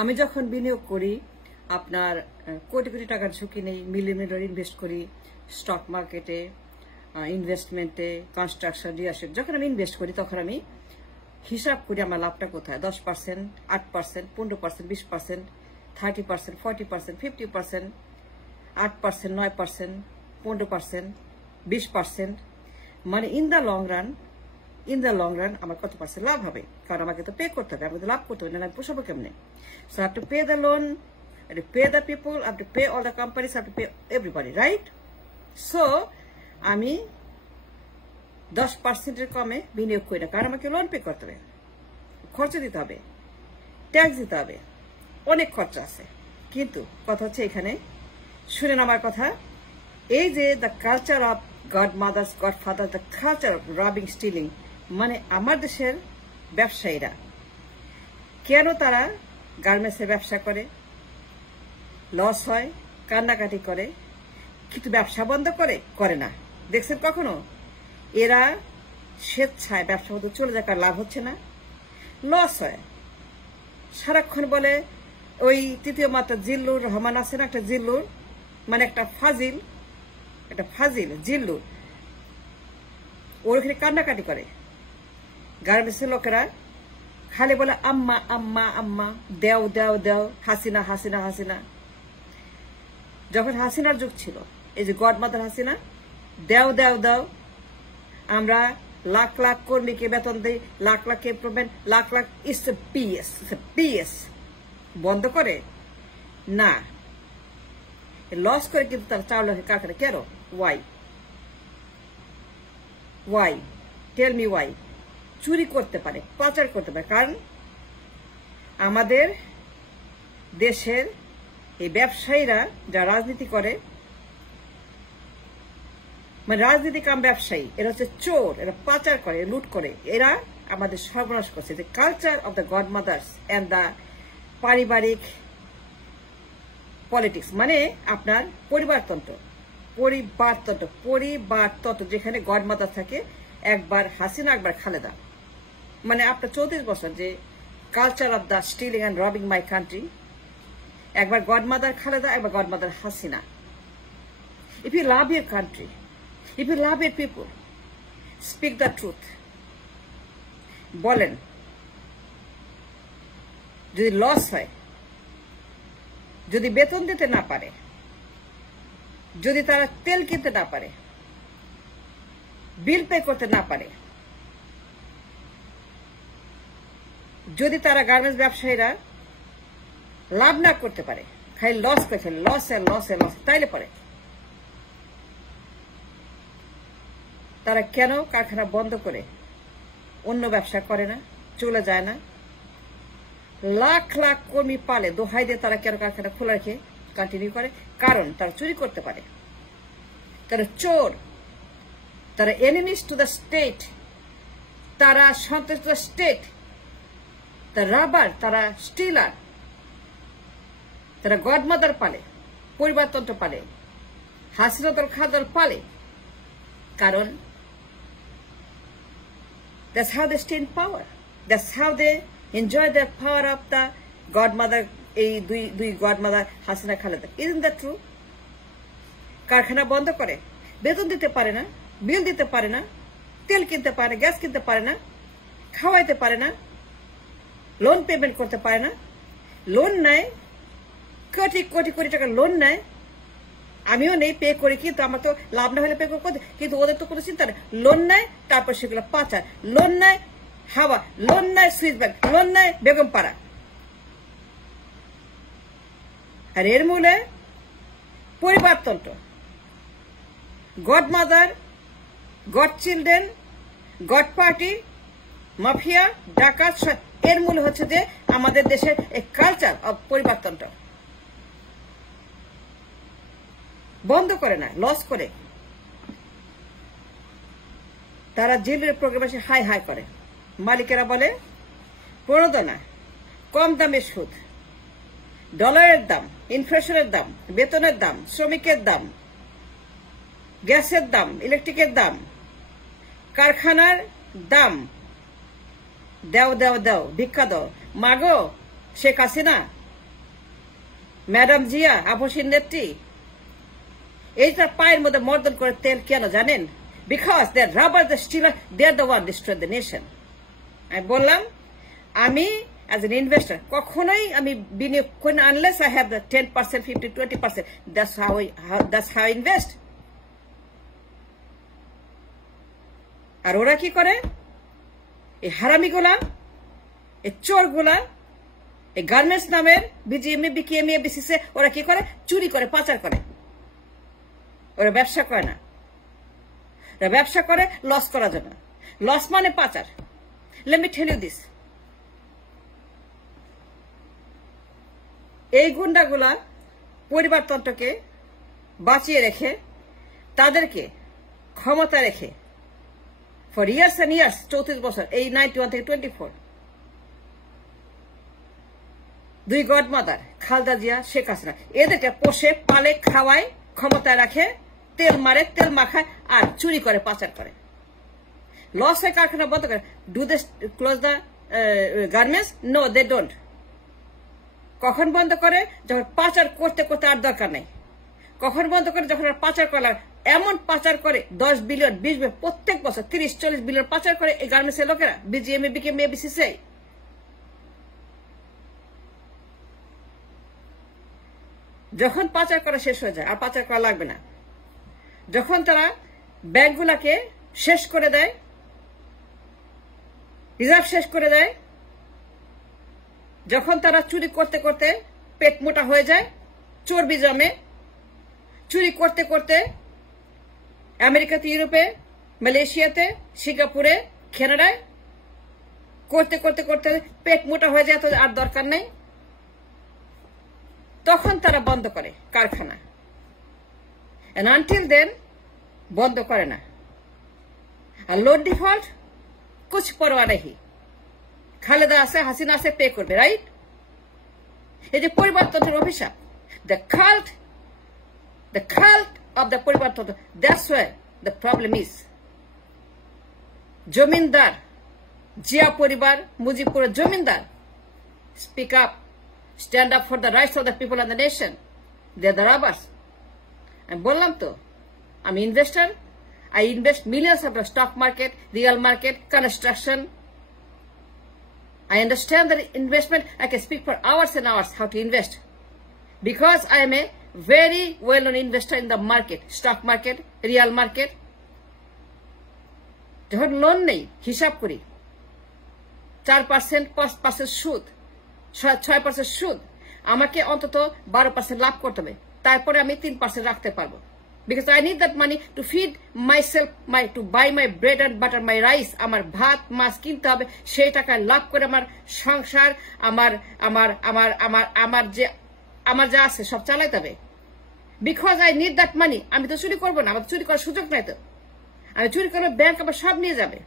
আমি যখন বিনিয়োগ করি আপনার কোটি কোটি টাকার ঝুঁকি নেই, মিলিয়ন মিলিয়ন ইনভেস্ট করি স্টক মার্কেটে, ইনভেস্টমেন্টে, কনস্ট্রাকশন, রিয়েল এস্টেট। যখন আমি ইনভেস্ট করি তখন আমি হিসাব করি আমার লাভটা কোথায়। 10%, 8%, 15%, 20%, 30%, 40%, 50%, 8%, 9%, 15%, 20%, মানে ইন দ্য লং রান আমার কত পার্সেন্ট লাভ হবে, কারণ আমাকে তো পে করতে হবে, আমাকে তো লাভ করতে হবে, না পোষাবো কেমনে? So I have to pay the loan, I have to pay the people, I have to pay all the companies, I have to pay everybody, right? So আমি 10%-এর কমে বিনিয়োগ করি না, কারণ আমাকে লোন পে করতে হবে, খরচ দিতে হবে, ট্যাক্স দিতে হবে, অনেক খরচা আছে। কিন্তু কথা হচ্ছে এখানে, শুনেন আমার কথা, এই যে the culture of godmothers, godfather, the culture of robbing, stealing, মানে আমার দেশের ব্যবসায়ীরা কেন তারা গার্মেন্টসের ব্যবসা করে, লস হয়, কান্নাকাটি করে, কিন্তু ব্যবসা বন্ধ করে না। দেখছেন কখনো? এরা স্বেচ্ছায় ব্যবসা বন্ধ চলে যায়, কার লাভ হচ্ছে না, লস হয়। সারাক্ষণ বলে ওই তৃতীয় মাত্রা জিল্লুর রহমান আছে না, একটা জিল্লুর মানে একটা ফাজিল জিল্লুর, ওর ওখানে কান্নাকাটি করে। গার্মেন্টসের লোকেরা খালি বলে আম্মা আম্মা আম্মা, দেও দেও দেও, হাসিনা হাসিনা হাসিনা। যখন হাসিনার যুগ ছিল, এই যে গডমাদার হাসিনা, দেও দেও দেও, আমরা লাখ লাখ কর্মীকে বেতন দিই, lakh lakh improvement, lakh lakh, it's a PS বন্ধ করে না, লস করে, কিন্তু তারা 4 লাখের কারখানা কেন? Why tell me why? চুরি করতে পারে, পাচার করতে পারে, কারণ আমাদের দেশের এই ব্যবসায়ীরা যারা রাজনীতি করে, মানে রাজনীতি কাম ব্যবসায়ী, এরা হচ্ছে চোর, এরা পাচার করে, লুট করে, এরা আমাদের সর্বনাশ করছে। The culture of the godmothers and the পারিবারিক পলিটিক্স, মানে আপনার পরিবারতন্ত্র, যেখানে গডমাদার থাকে, একবার হাসিনা, একবার খালেদা, মানে আপনার 34 বছর যে culture of the stealing and robbing my country, একবার গডমাদার খালেদা, একবার godmother Hasina. If you love your country, if you love your people, speak the truth, বলেন। যদি লস হয়, যদি বেতন দিতে না পারে, যদি তারা তেল কিনতে না পারে, বিল পে করতে না পারে, যদি তারা গার্মেন্টস ব্যবসায়ীরা লাভ না করতে পারে, খালি লস করে ফেলে, লস, তাইলে পরে তারা কেন কারখানা বন্ধ করে অন্য ব্যবসা করে না, চলে যায় না? লাখ লাখ কর্মী পালে, দোহাই দিয়ে তারা কেন কারখানা খোলা রেখে কন্টিনিউ করে? কারণ তারা চুরি করতে পারে, তারা চোর, তারা এনিমিস টু দ্য স্টেট, তারা সন্ত্রাস টু দ্য স্টেট, তারা রাবার, তারা স্টিলার, তারা গডমাদার পালে, পরিবারতন্ত্র পালে, হাসিনা দল খাদল পালে, কারণ that's how they stay in power. That's how they enjoy the power of the godmother, এই দুই godmother Hasina Khaleda. Isn't that true? কারখানা বন্ধ করে, বেতন দিতে পারে না, বিল দিতে পারে না, তেল কিনতে পারে না, গ্যাস কিনতে পারে না, খাওয়াইতে পারে না, লোন পেমেন্ট করতে পারে না, লোন নেয়, কোটি কোটি কোটি টাকা লোন নেয়, আমিও নেই, পে করি, কিন্তু আমার তো লাভ না হলে পে করতে, কিন্তু ওদের তো কোনো চিন্তা নেই, লোন নেয়, তারপর সেগুলো পাচার, লোন নেয় হাওয়া, লোন নেয় সুইস ব্যাংক, লোন নেয় বেগম পাড়া। আর এর মূলে পরিবারতন্ত্র, godmother, god children, god party, mafia, ডাকাত, এর মূল হচ্ছে যে আমাদের দেশের এই কালচার অফ পরিবারতন্ত্র। বন্ধ করে না, লস করে, তারা জিলের প্রোগ্রামে হাই হাই করে। মালিকেরা বলে প্রণোদনা, কম দামে সুদ, ডলারের দাম, ইনফ্লেশনের দাম, বেতনের দাম, শ্রমিকের দাম, গ্যাসের দাম, ইলেকট্রিকের দাম, কারখানার দাম, দেও দেও দেও, ভিক্ষা দাও, মাগো শেখ হাসিনা, ম্যাডাম জিয়া আপসীর নেত্রী এইটা পায়ের মধ্যে মর্দন করে তেল কেন জানেন? Because they robber the stealer, they are the one destroy the nation. আমি বললাম আমি অ্যাজ এন ইনভেস্টার কখনোই আমি বিনিয়োগ করি না unless I have the 10%, 50, 20%। That's how invest. আর ওরা কি করে? এই হারামিগুলা, এই চোরগুলা, এই গার্মেন্টস নামের বিজিএমএ, বিকেএমএ, বিসিসে ওরা কি করে? চুরি করে, পাচার করে। ওরা ব্যবসা করে না, ওরা ব্যবসা করে লস করার জন্য। লস মানে পাচার। Let me tell you this, এই গুন্ডাগুলা পরিবারতন্ত্রকে বাঁচিয়ে রেখে, তাদেরকে ক্ষমতা রেখে ফর ইয়ার্স অ্যান্ড ইয়ার্স, 34 বছর, এই 91 থেকে 24, দুই গডমাদার খালেদা জিয়া, শেখ হাসিনা, এদেরকে পোষে পালে খাওয়ায়, ক্ষমতায় রাখে, তেল মারে, তেল মাখায়, আর চুরি করে, পাচার করে। লস হয়, কারখানা বন্ধ করে। Do they close the garments? No, they don't. কখন বন্ধ করে? যখন পাচার করতে করতে আর দরকার নেই। কখন বন্ধ করে? যখন আর পাচার করা, এমন পাচার করে 10 বিলিয়ন, 20 বিলিয়ন প্রত্যেক বছর, 30-40 বিলিয়ন পাচার করে এই গার্মেন্টসের লোকেরা, বিজিএমএ, বিকেএমএ, বিসিসিআই। যখন পাচার করা শেষ হয়ে যায়, আর পাচার করা লাগবে না, যখন তারা ব্যাংকগুলাকে শেষ করে দেয়, রিজার্ভ শেষ করে দেয়, যখন তারা চুরি করতে করতে পেট মোটা হয়ে যায়, চর্বি জমে, চুরি করতে করতে আমেরিকাতে, ইউরোপে, মালয়েশিয়াতে, সিঙ্গাপুরে, কানাডায় করতে করতে করতে পেট মোটা হয়ে যায়, তো আর দরকার নেই, তখন তারা বন্ধ করে কারখানা। And until then বন্ধ করে না। আর লোন ডিফল্ট কুছ পরোয়া নেই। খালেদা আছে, হাসিনা আছে, পে করবে, রাইট? এই যে পরিবারতন্ত্রের অভিশাপ, the cult of the পরিবারতন্ত্র, that's where the problem is. জমিনদার, Zia পরিবার, মুজিবপুরের জমিনদার, speak up, stand up for the rights of the people and the nation. They're the robbers. আমি বললাম তো, আমি investor. I invest millions of the stock market, real market, construction. I understand the investment. I can speak for hours and hours how to invest. Because I am a very well-known investor in the market, stock market, real market. যখন loan নেই, হিসাব করি 4%, 5% সুদ, 6% সুদ, আমাকে অন্তত 12% লাভ করতে হবে, তারপরে আমি 3% রাখতে পারবো। Because I need that money to feed myself, to buy my bread and butter, my rice. আমার ভাত মাছ কিনতে হবে, সেই টাকায় লাভ করে আমার সংসার, আমার যা আছে সব চালাইতে হবে। Because I need that money. আমি তো চুরি করবো না, আমার চুরি করার সুযোগ নাই তো। আমি চুরি করলে ব্যাংক আবার সব নিয়ে যাবে।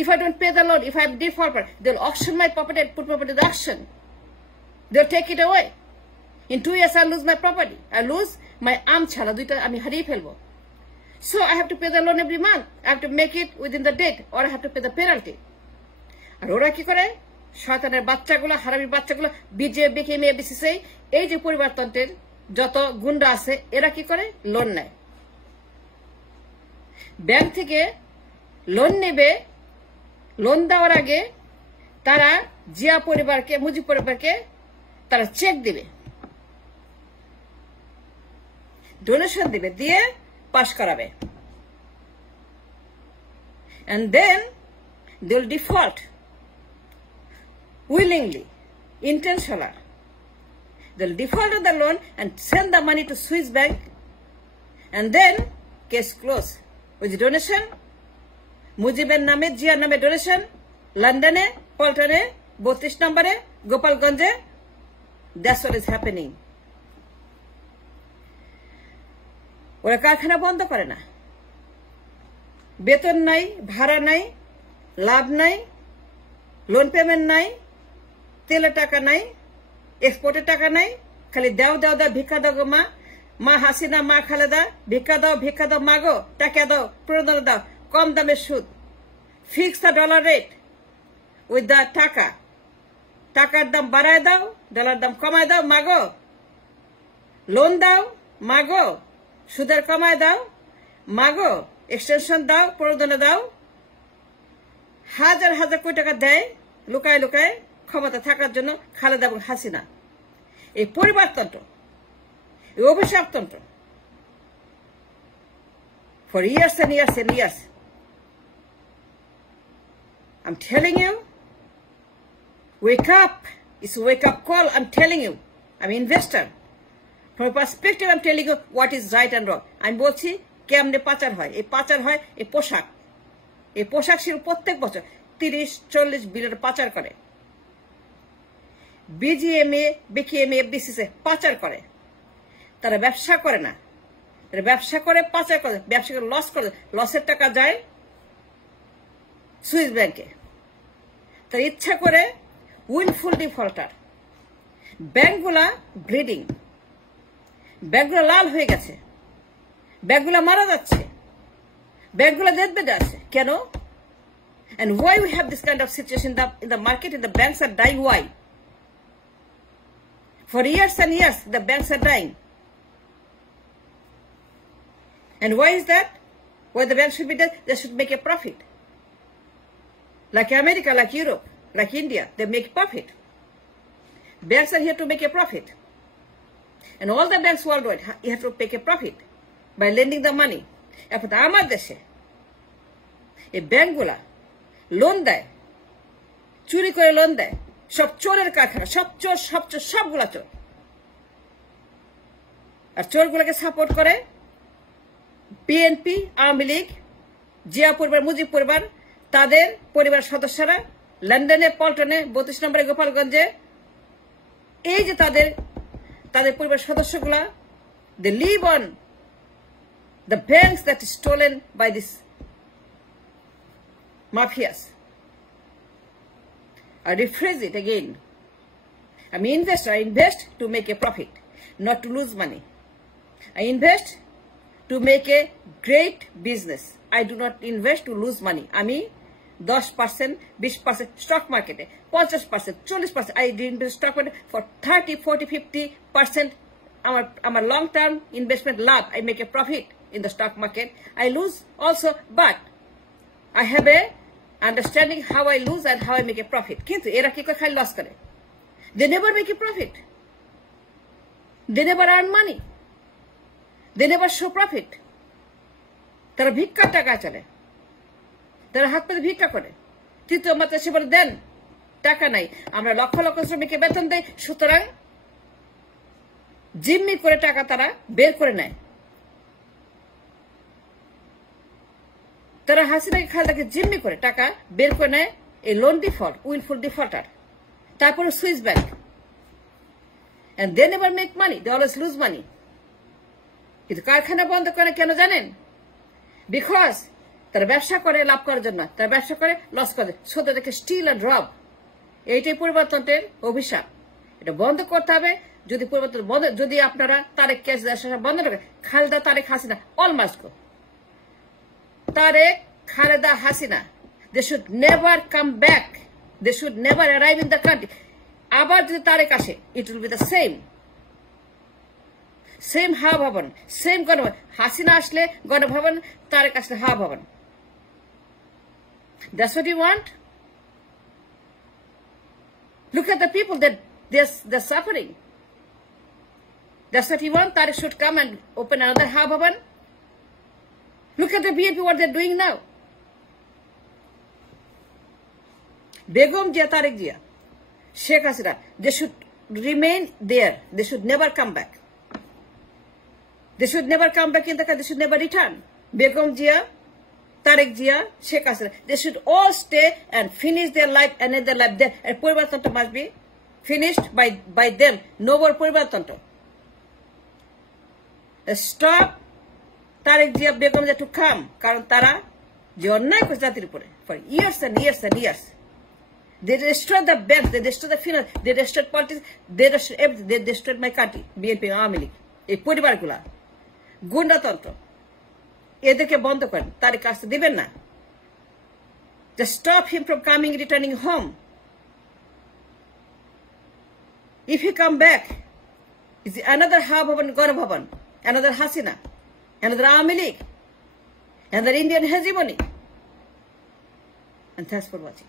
If I don't pay the loan, if I am defaulter, they'll auction my property and put property to auction. They'll take it away. In 2 years, I'll lose my property. I'll lose my arm ছাড়া দুইটা আমি হারিয়ে ফেলবো। So I have to pay the loan every month. I have to make it within the date, or I have to pay the penalty. আর ওরা কি করে? শয়তানের বাচ্চাগুলো, হারামির বাচ্চাগুলো, বিজে, বিকেএমএ, বিসিসিআই, এই যে পরিবারতন্ত্রের যত গুন্ডা আছে, এরা কি করে? লোন নেয়। ব্যাংক থেকে লোন নেবে, লোন দেওয়ার আগে তারা জিয়া পরিবারকে, মুজিব পরিবারকে তারা চেক দিবে, ডোনেশন দিবে, দিয়ে পাস করাবে। And then they'll default willingly, intentional. They'll default on the loan and send the money to Swiss bank, and then case close with donation. মুজিবের নামে, জিয়ার নামে ডোনেশন, লন্ডনে, পল্টনে, 32 নম্বরে, গোপালগঞ্জে। That's what is happening. ওরা কারখানা বন্ধ করে না, বেতন নাই, ভাড়া নাই, লাভ নাই, লোন পেমেন্ট নাই, তেলের টাকা নাই, এক্সপোর্টের টাকা নাই, খালি দাও দাও দাও, ভিক্ষা দাও গো মা, মা হাসিনা, মা খালেদা, ভিক্ষা দাও মা গো, টাকা দাও, প্রণোদনা দাও, কম দামের সুদ, fix the dollar rate with the টাকা, টাকার দাম বাড়ায় দাও, ডলার দাম কমায় দাও, মাগো। লোন দাও, মাগো। সুদের কমায় দাও, মাগো। এক্সটেনশন দাও, প্রণোদনা দাও। হাজার হাজার কোটি টাকা দেয় লুকায় লুকায় ক্ষমতা থাকার জন্য খালেদা এবং হাসিনা। এই পরিবারতন্ত্র, এই অভিশাপতন্ত্র for years and years and years. I'm telling you, wake up. It's a wake-up call. I'm telling you. I'm an investor. From a perspective, I'm telling you what is right and wrong. আমি বলছি কেমনে পাচার হয়। এই পাচার হয় এই পোশাক। এই পোশাক শিল্প প্রত্যেক বছর 30-40 বিলিয়ন পাচার করে। বিজিএমএ, বিকেএমএ, এফডিসিসি পাচার করে। তারা ব্যবসা করে না, তারা ব্যবসা করে পাচার করে, ব্যবসা করে লস করে। লসের টাকা যায় সুইস ব্যাংকে। তারা ইচ্ছা করে উইলফুল ডিফল্টার। ব্যাংকগুলা ব্লিডিং, ব্যাংকগুলো লাল হয়ে গেছে, ব্যাংকগুলো মারা যাচ্ছে, ব্যাংকগুলো ডেড বেডে আছে। কেন? And why we have this kind of situation in the market, and the banks are dying? Why? For years and years, the banks are dying. And why is that? Why the banks should be dead? They should make a profit. Like America, like Europe, like India, they make profit. Banks are here to make a profit. And all the banks worldwide, you have to make a profit by lending the money. এখন আমার দেশে এই ব্যাংকগুলা loan দেয়, চুরি করে loan দেয়। সব চোরের কারখানা, সব চোর, সবগুলা চোর। আর চোরগুলোকে সাপোর্ট করে বিএনপি, আওয়ামী লীগ, জিয়া পরিবার, মুজিব পরিবার, তাদের পরিবারের সদস্যরা লন্ডনে, পল্টনে, 32 নম্বরে, গোপালগঞ্জে। এই যে তাদের পরিবারের সদস্যগুলা, they live on the banks that is stolen by these mafias. I rephrase it again. I'm an investor. I invest to make a profit, not to lose money. I invest to make a great business. I do not invest to lose money. আমি 10%, 20% stock market, 50%, 40%. I invest stock market for 30, 40, 50%. আমার long term investment love. I make a profit in the stock market. I lose also, but I have a understanding how I lose and how I make a profit. কিন্তু এরা কি করে খালি loss করে? They never make a profit. They never earn money. They never show profit. তারা ভিক্ষার টাকা চলে, তারা হাত পেতে ভিক্ষা করে। তৃতীয় মাত্রা সে বলে দেন, টাকা নাই। আমরা লক্ষ লক্ষ শ্রমিককে বেতন দেয়, সুতরাং জিম্মি করে টাকা তারা বের করে নেয়। তারা হাসিনাকে খালেদাকে জিম্মি করে টাকা বের করে নেয়। এই লোন ডিফল্ট, উইলফুল ডিফল্টার। তারপরে Swiss bank. And they never make money. They always lose money. কিন্তু কারখানা বন্ধ করে কেন জানেন? বিকজ তারা ব্যবসা করে লাভ করার জন্য, তারা ব্যবসা করে লস করে। সো তাদেরকে স্টিল অ্যান্ড রব। এইটাই পরিবর্তনের অভিশাপ। এটা বন্ধ করতে হবে। যদি পরিবর্তন বন্ধ, যদি আপনারা তারেক কেস বন্ধ করেন, Khaleda, Tarek, Hasina all must go. Tarek, Khaleda, Hasina, they should never come back. They should never arrive in the country. আবার যদি তারেক আসে, it will be the same হাওয়া ভবন, সেম গণভবন। হাসিনা আসলে গণভবন, তারেক আসলে হাওয়া ভবন। That's what you want? Look at the people that they're suffering. That's what you want? Tareq should come and open another hawa bhavan. Look at the BNP, what they're doing now. Begum Jia, Tareq Jia, Sheikh Hasina, they should remain there. They should never come back. They should never come back in the country. They should never return. Begum Jia, Tareq Jia, Sheikh Hasina, they should all stay and finish their life and end their life there. And Puribartanto must be finished by them. No more Puribartanto. Stop Tareq Jia, Begum Jia to come. Karan Tara, যে অন্যায় করেছে জাতির উপরে for years and years and years. They destroyed the banks, they destroyed the finance, they destroyed politics, they destroyed everything. They destroyed my country, BNP, Awami League, এই পরিবারগুলা গুন্ডাতন্ত্র। এদেরকে বন্ধ করেন, তারেক আসতে দিবেন না। Just stop him from coming, returning home. If he come back, it's another Ha-Bhavan, Gor-Bhavan, another Hasina, another Awami League, another Indian hegemony. And thanks for watching.